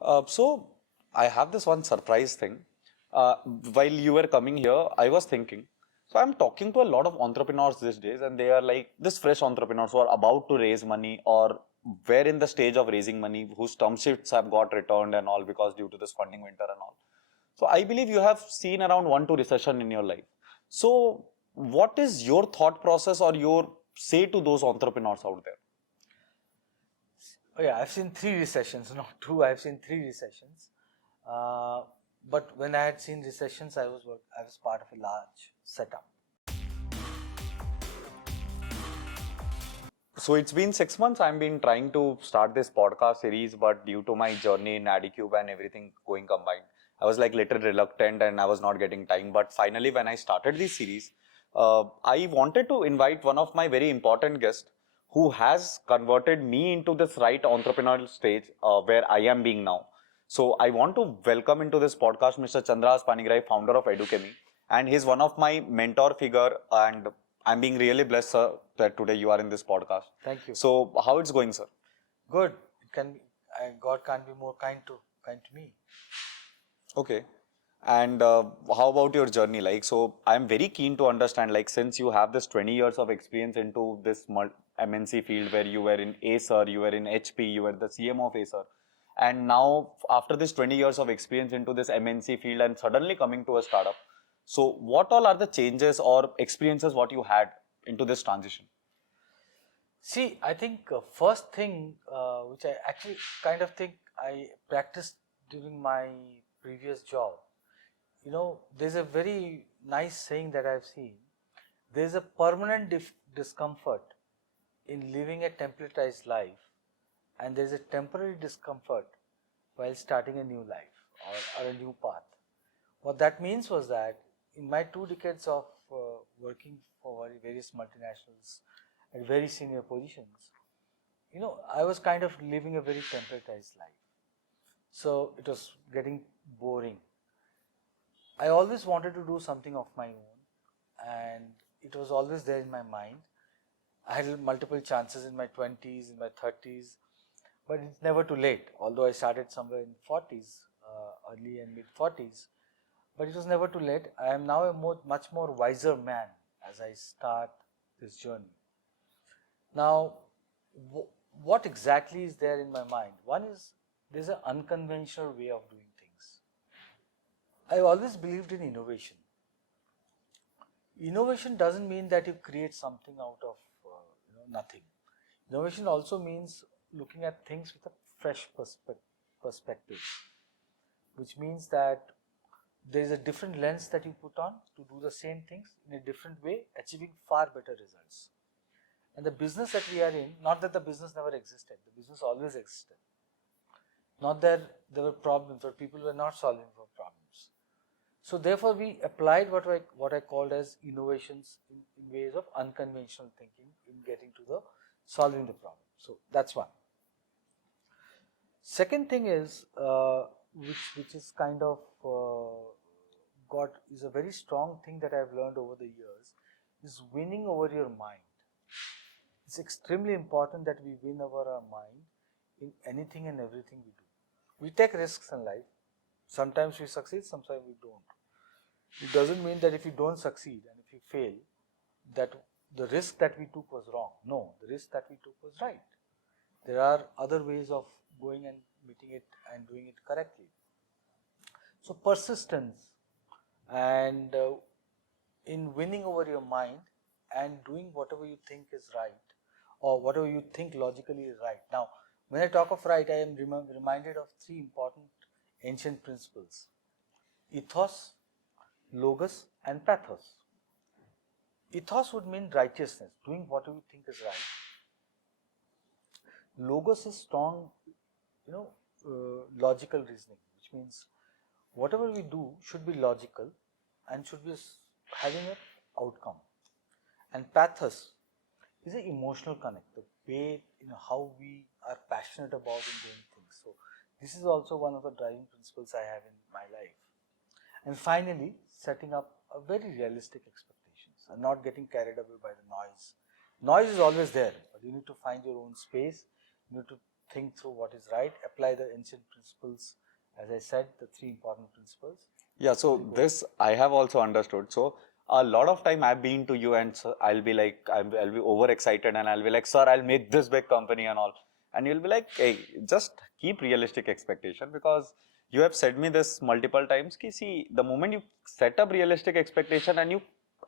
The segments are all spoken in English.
So I have this one surprise thing. While you were coming here, I was thinking. So I'm talking to a lot of entrepreneurs these days, and they are like this fresh entrepreneurs who are about to raise money or were in the stage of raising money, whose term sheets have got returned and all because due to this funding winter and all. So I believe you have seen around 1 2 recession in your life. So what is your thought process or your say to those entrepreneurs out there? Oh yeah, I've seen three recessions, not two. I've seen three recessions. Uh, but when I had seen recessions, I was part of a large setup. So it's been 6 months. I've been trying to start this podcast series, but due to my journey in Edukemy and everything going combined, I was like little reluctant and I was not getting time. But finally, when I started this series, I wanted to invite one of my very important guests who has converted me into this right entrepreneurial stage where I am being now. So I want to welcome into this podcast Mr. Chandrahas Panigrahi, founder of Edukemy, and he's one of my mentor figure, and I'm being really blessed, sir, that today you are in this podcast. Thank you. So how it's going, sir? Good. It can be, God can't be more kind to me. Okay. And how about your journey? Like, so I'm very keen to understand, like, since you have this 20 years of experience into this MNC field where you were in ACER, you were in HP, you were the CMO of ACER. And now, after this 20 years of experience into this MNC field and suddenly coming to a startup, so what all are the changes or experiences what you had into this transition? See, I think first thing which I actually kind of think I practiced during my previous job. You know, there's a very nice saying that I've seen. There's a permanent discomfort in living a templatized life, and there's a temporary discomfort while starting a new life or a new path. What that means was that in my 2 decades of working for various multinationals at very senior positions, you know, I was kind of living a very templatized life. So it was getting boring. I always wanted to do something of my own, and it was always there in my mind. I had multiple chances in my 20s, in my 30s, but it's never too late. Although I started somewhere in 40s, early and mid 40s, but it was never too late. I am now a much more wiser man as I start this journey. Now, what exactly is there in my mind? One is there's an unconventional way of doing things. I always believed in innovation. Innovation doesn't mean that you create something out of nothing. Innovation also means looking at things with a fresh perspective, which means that there is a different lens that you put on to do the same things in a different way, achieving far better results. And the business that we are in, not that the business never existed, the business always existed. Not that there were problems or people were not solving for problems. So therefore, we applied what I called as innovations in ways of unconventional thinking in getting to the solving the problem. So that's one. Second thing is which is kind of got is a very strong thing that I've learned over the years is winning over your mind. It's extremely important that we win over our mind in anything and everything we do. We take risks in life. Sometimes we succeed, sometimes we don't. It doesn't mean that if you don't succeed and if you fail, that the risk that we took was wrong. No, the risk that we took was right. There are other ways of going and meeting it and doing it correctly. So persistence and in winning over your mind and doing whatever you think is right or whatever you think logically is right. Now, when I talk of right, I am reminded of three important ancient principles: ethos, logos, and pathos. Ethos would mean righteousness, doing what you think is right. Logos is strong, logical reasoning, which means whatever we do should be logical and should be having an outcome. And pathos is an emotional connect, the way how we are passionate about in doing things. So this is also one of the driving principles I have in my life. And finally, setting up a very realistic expectations and not getting carried away by the noise. Noise is always there, but you need to find your own space. You need to think through what is right, apply the ancient principles, as I said, the 3 important principles. Yeah, so this I have also understood. So a lot of time I've been to you and so I'll be like, I'll be overexcited and I'll be like, sir, I'll make this big company and all. And you'll be like, hey, just keep realistic expectation because you have said me this multiple times. Ki, see, the moment you set up realistic expectation and you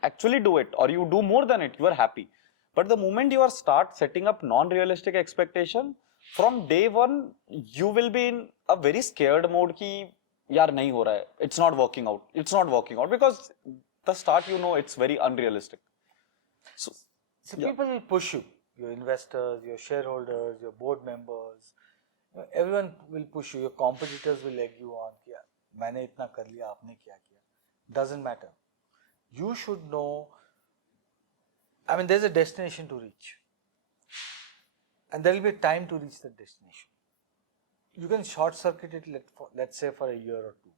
actually do it or you do more than it, you are happy. But the moment you are start setting up non-realistic expectation, from day one, you will be in a very scared mode ki यार नहीं हो रहा है, it's not working out, because the start it's very unrealistic. So yeah. People will push you, your investors, your shareholders, your board members, everyone will push you. Your competitors will egg you on. कि मैंने इतना कर लिया, आपने क्या किया? Doesn't matter. You should know. I mean, there's a destination to reach, and there will be a time to reach that destination. You can short circuit it, let's say, for a year or 2.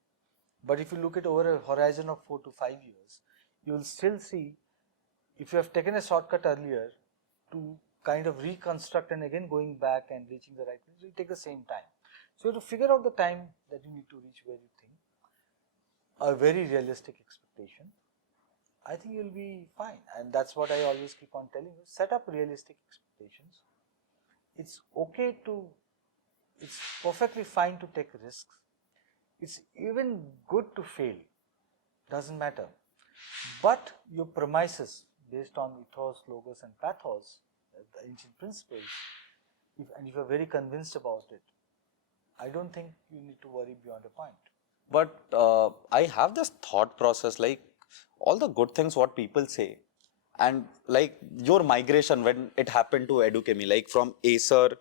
But if you look at over a horizon of 4 to 5 years, you will still see, if you have taken a shortcut earlier, to kind of reconstruct and again going back and reaching the right place, it will take the same time. So you have to figure out the time that you need to reach where you think, a very realistic expectation. I think you'll be fine, and that's what I always keep on telling you. Set up realistic expectations. It's okay to, it's perfectly fine to take risks. It's even good to fail. Doesn't matter. But your premises based on ethos, logos and pathos, the ancient principles, if you're very convinced about it, I don't think you need to worry beyond a point. But I have this thought process, like all the good things what people say, and like your migration when it happened to Edukemy, like from ACER,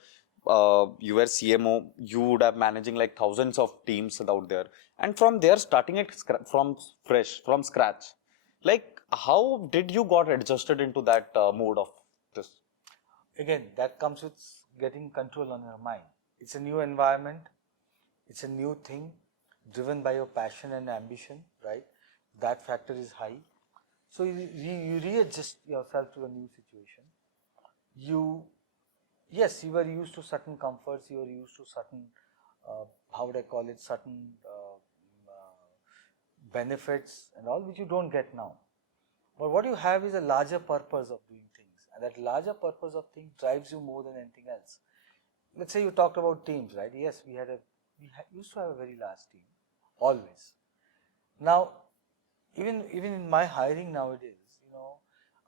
you were CMO, you would have managing like thousands of teams out there, and from there starting it from scratch. Like how did you got adjusted into that mode of this? Again, that comes with getting control on your mind. It's a new environment, it's a new thing, driven by your passion and ambition, right? That factor is high. So you readjust yourself to a new situation. Yes, you were used to certain comforts, you were used to certain, how would I call it, certain benefits and all, which you don't get now. But what you have is a larger purpose of doing things, and that larger purpose of things drives you more than anything else. Let's say you talked about teams, right? Yes, we used to have a very large team, always. Now, even in my hiring nowadays,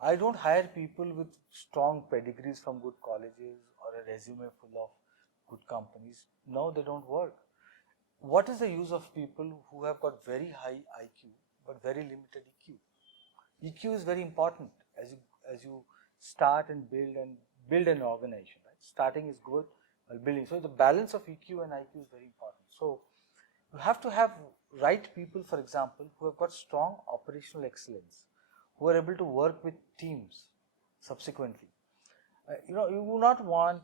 I don't hire people with strong pedigrees from good colleges or a resume full of good companies. No, they don't work. What is the use of people who have got very high IQ but very limited EQ? EQ is very important as you start and build an organization. Right? Starting is good, while building. So the balance of EQ and IQ is very important. So you have to have right people, for example, who have got strong operational excellence, who are able to work with teams subsequently. You do not want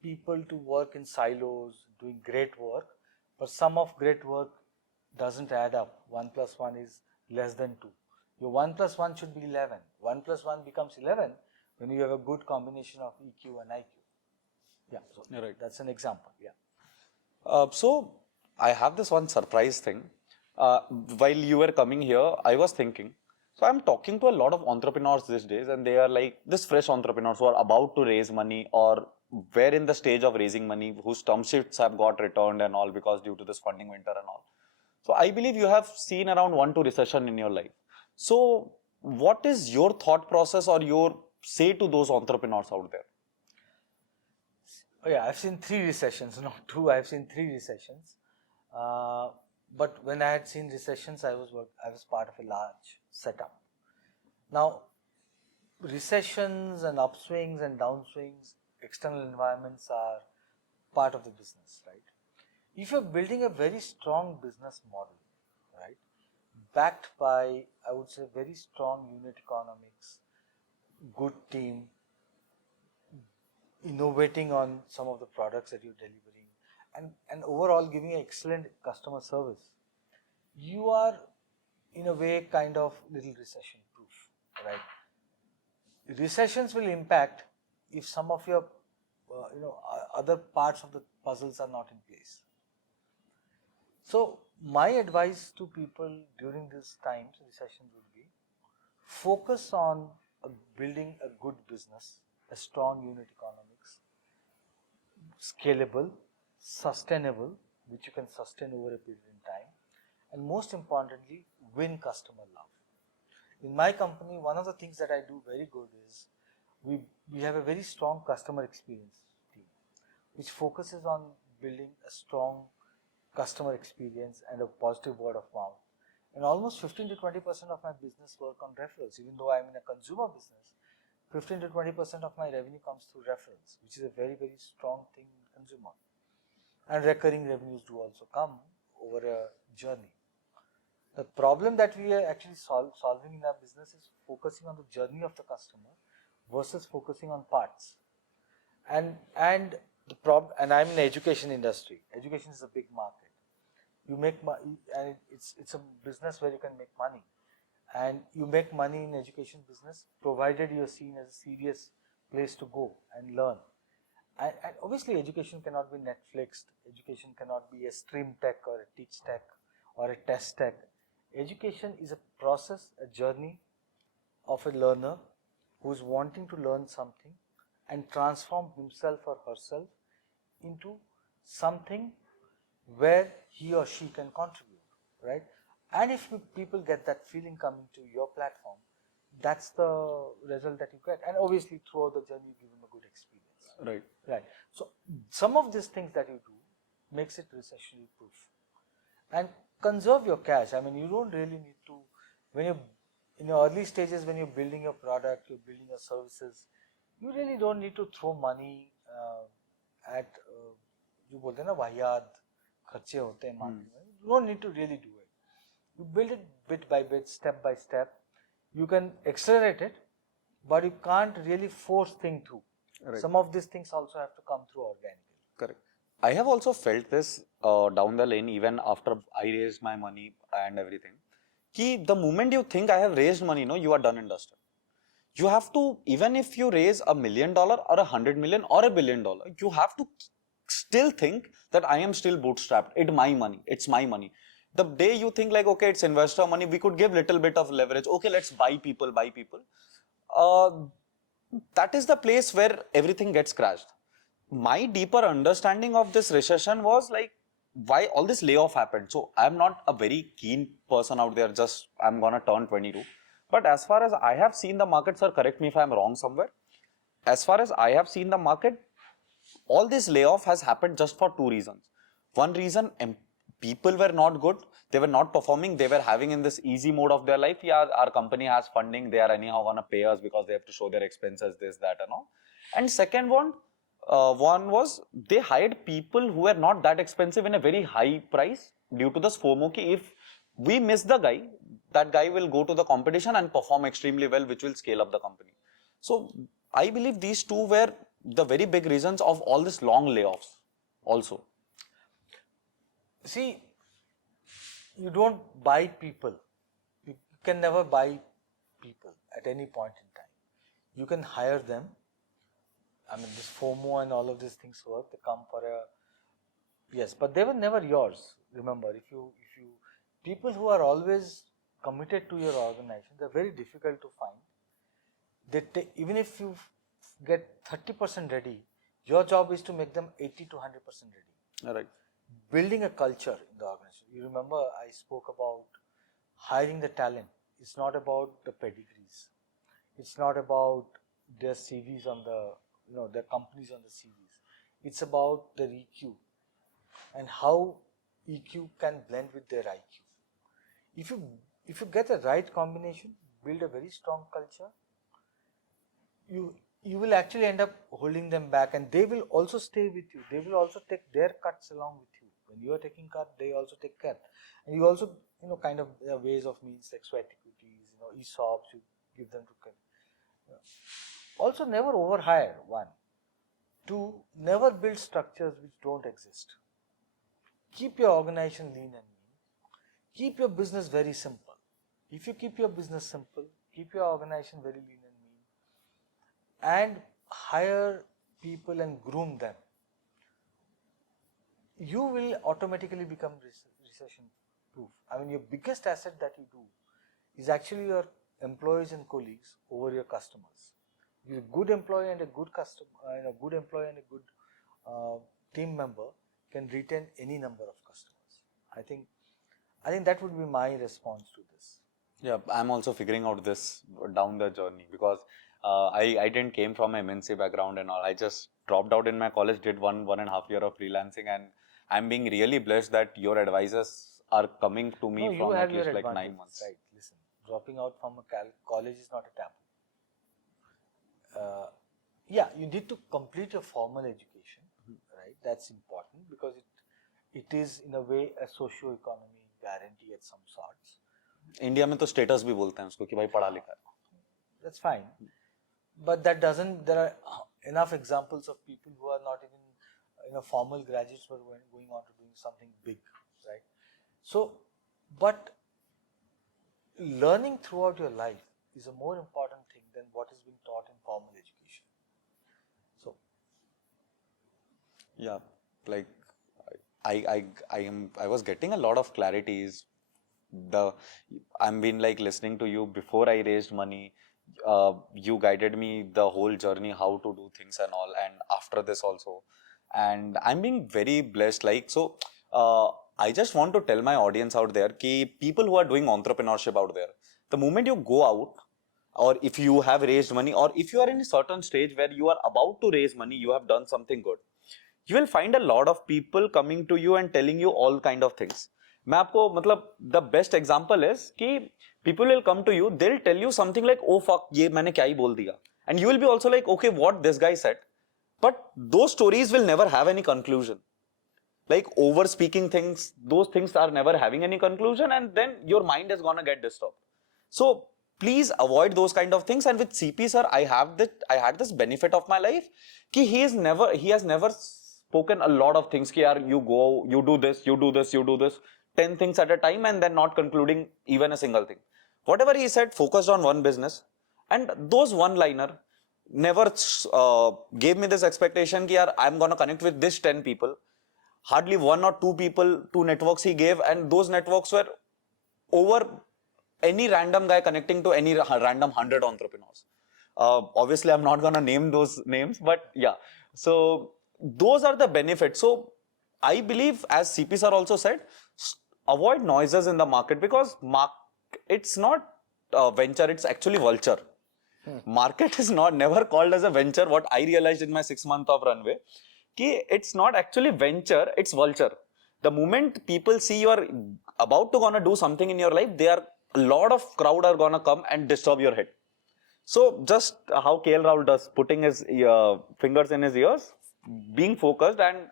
people to work in silos, doing great work, but sum of great work doesn't add up. 1 plus 1 is less than 2. Your 1 plus 1 should be 11. 1 plus 1 becomes 11 when you have a good combination of EQ and IQ. Yeah, so right. That's an example. Yeah. So I have this one surprise thing. While you were coming here, I was thinking. So I'm talking to a lot of entrepreneurs these days, and they are like this fresh entrepreneurs who are about to raise money or were in the stage of raising money, whose term sheets have got returned and all because due to this funding winter and all. So I believe you have seen around 1-2 recession in your life. So what is your thought process or your say to those entrepreneurs out there? Oh yeah, I've seen 3 recessions, not 2. I've seen 3 recessions. But when I had seen recessions, I was part of a large setup. Now, recessions and upswings and downswings, external environments are part of the business, right? If you're building a very strong business model, right, backed by, I would say, very strong unit economics, good team, innovating on some of the products that you're delivering, and overall giving excellent customer service, you are in a way kind of little recession proof, right? Recessions will impact if some of your other parts of the puzzles are not in place. So my advice to people during these times, recession would be, focus on building a good business, a strong unit economics, scalable, sustainable, which you can sustain over a period in time, and most importantly, win customer love. In my company, one of the things that I do very good is we have a very strong customer experience team, which focuses on building a strong customer experience and a positive word of mouth. And almost 15 to 20% of my business work on referrals. Even though I'm in a consumer business, 15 to 20% of my revenue comes through referrals, which is a very, very strong thing in consumer. And recurring revenues do also come over a journey. The problem that we are actually solving in our business is focusing on the journey of the customer versus focusing on parts. And I'm in the education industry. Education is a big market. You make money, and it's a business where you can make money, and you make money in education business provided you're seen as a serious place to go and learn. And obviously, education cannot be Netflixed. Education cannot be a stream tech or a teach tech or a test tech. Education is a process, a journey of a learner who is wanting to learn something and transform himself or herself into something where he or she can contribute, right? And if people get that feeling coming to your platform, that's the result that you get. And obviously, throughout the journey, you give them a good experience. Right. So some of these things that you do makes it recession proof. And conserve your cash. I mean, you don't really need to, when you're in your early stages, when you're building your product, you're building your services, you really don't need to throw money at, you bolte na vahiyat kharche hote hain market mein. You don't need to really do it. You build it bit by bit, step by step. You can accelerate it, but you can't really force things through. Right. Some of these things also have to come through organically. Correct. I have also felt this down the lane even after I raised my money and everything. Ki the moment you think I have raised money, no, you are done and dusted. You have to, even if you raise $1 million or 100 million or $1 billion, you have to still think that I am still bootstrapped. It's my money. It's my money. The day you think like, okay, it's investor money, we could give little bit of leverage. Okay, let's buy people. That is the place where everything gets crashed. My deeper understanding of this recession was like, why all this layoff happened. So I'm not a very keen person out there, just I'm gonna turn 22. But as far as I have seen the market, sir, correct me if I'm wrong somewhere. As far as I have seen the market, all this layoff has happened just for two reasons. One reason, people were not good. They were not performing. They were having in this easy mode of their life. Yeah, our company has funding. They are anyhow gonna pay us because they have to show their expenses, this, that, and all. And second one was they hired people who were not that expensive in a very high price due to the FOMO ki if we miss the guy, that guy will go to the competition and perform extremely well, which will scale up the company. So I believe these two were the very big reasons of all this long layoffs also. See, you don't buy people. You can never buy people at any point in time. You can hire them. I mean, this FOMO and all of these things work. They come for a, yes, but they were never yours. Remember, if you people who are always committed to your organization, they're very difficult to find. They even if you get 30% ready, your job is to make them 80 to 100% ready. All right. Building a culture in the organization. You remember I spoke about hiring the talent. It's not about the pedigrees. It's not about their CVs on the, their companies on the CVs. It's about their EQ and how EQ can blend with their IQ. If you get a right combination, build a very strong culture, you will actually end up holding them back, and they will also stay with you. They will also take their cuts along with you. When you are taking cut, they also take cut. And you also, kind of ways of means like sweat equities, ESOPs, you give them to cut. Also, never overhire, one. Two, never build structures which don't exist. Keep your organization lean and mean. Keep your business very simple. If you keep your business simple, keep your organization very lean and mean, and hire people and groom them, you will automatically become recession proof. I mean, your biggest asset that you do is actually your employees and colleagues over your customers. You're a good employee and a good customer, and a good employee and a good team member can retain any number of customers. I think that would be my response to this. Yeah, I'm also figuring out this down the journey because I didn't came from a MNC background and all. I just dropped out in my college, did 1.5 year of freelancing, and I'm being really blessed that your advisors are coming to me No, you from have at your least like 9 advantage, months. right? Listen, dropping out from a college is not a taboo. Yeah, you need to complete your formal education, right? That's important because it is in a way a socio-economy guarantee at some sorts. India में तो status भी बोलते हैं उसको कि भाई पढ़ा लिखा है. That's fine, but that doesn't. There are enough examples of people who are not even formal graduates but going on to doing something big, right? So, but learning throughout your life is a more important thing than what is being taught in formal education. So, Yeah, like I was getting a lot of clarities. I'm been like listening to you before I raised money. You guided me the whole journey how to do things and all, and after this also, and I'm being very blessed. Like so, I just want to tell my audience out there, ki people who are doing entrepreneurship out there, the moment you go out, or if you have raised money, or if you are in a certain stage where you are about to raise money, you have done something good, you will find a lot of people coming to you and telling you all kind of things. मैं आपको मतलब the best example is कि people will come to you, they'll tell you something like, oh fuck, ये मैंने क्या ही बोल दिया, and you will be also like, okay, what this guy said, but those stories will never have any conclusion. Like over speaking things, those things are never having any conclusion, and then your mind is gonna get disturbed. So please avoid those kind of things. And with CP sir, I had this benefit of my life कि he has never spoken a lot of things कि यार you go, you do this, 10 things at a time, and then not concluding even a single thing. Whatever he said, focused on one business, and those one-liner never gave me this expectation कि यार I'm gonna connect with this 10 people. Hardly 1 or 2 people, 2 networks he gave, and those networks were over any random guy connecting to any random 100 entrepreneurs. Obviously, I'm not gonna name those names, but yeah. So those are the benefits. So I believe, as CP sir also said, avoid noises in the market, because it's not venture, it's actually vulture. Market is never called as a venture. What I realized in my 6 months of runway, कि it's not actually venture, it's vulture. The moment people see you are about to gonna do something in your life, a lot of crowd are gonna come and disturb your head. So just how KL Rahul does, putting his fingers in his ears, being focused, and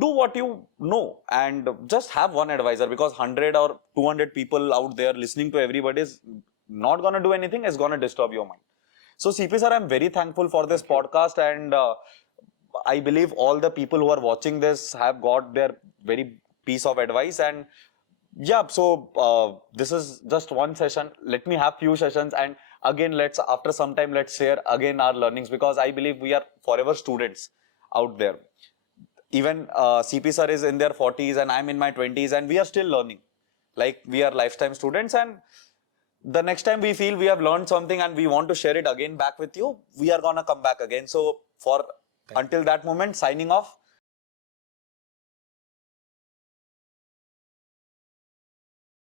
do what you know, and just have one advisor, because 100 or 200 people out there listening to everybody is not gonna do anything, is gonna disturb your mind. So CP sir, I'm very thankful for this podcast, and I believe all the people who are watching this have got their very piece of advice. And yeah, so this is just one session. Let me have few sessions, and again, after some time, let's share again our learnings, because I believe we are forever students out there. Even CP sir is in their 40s and I'm in my 20s, and we are still learning. Like, we are lifetime students, and the next time we feel we have learned something and we want to share it again back with you, we are gonna come back again. So until that moment, signing off.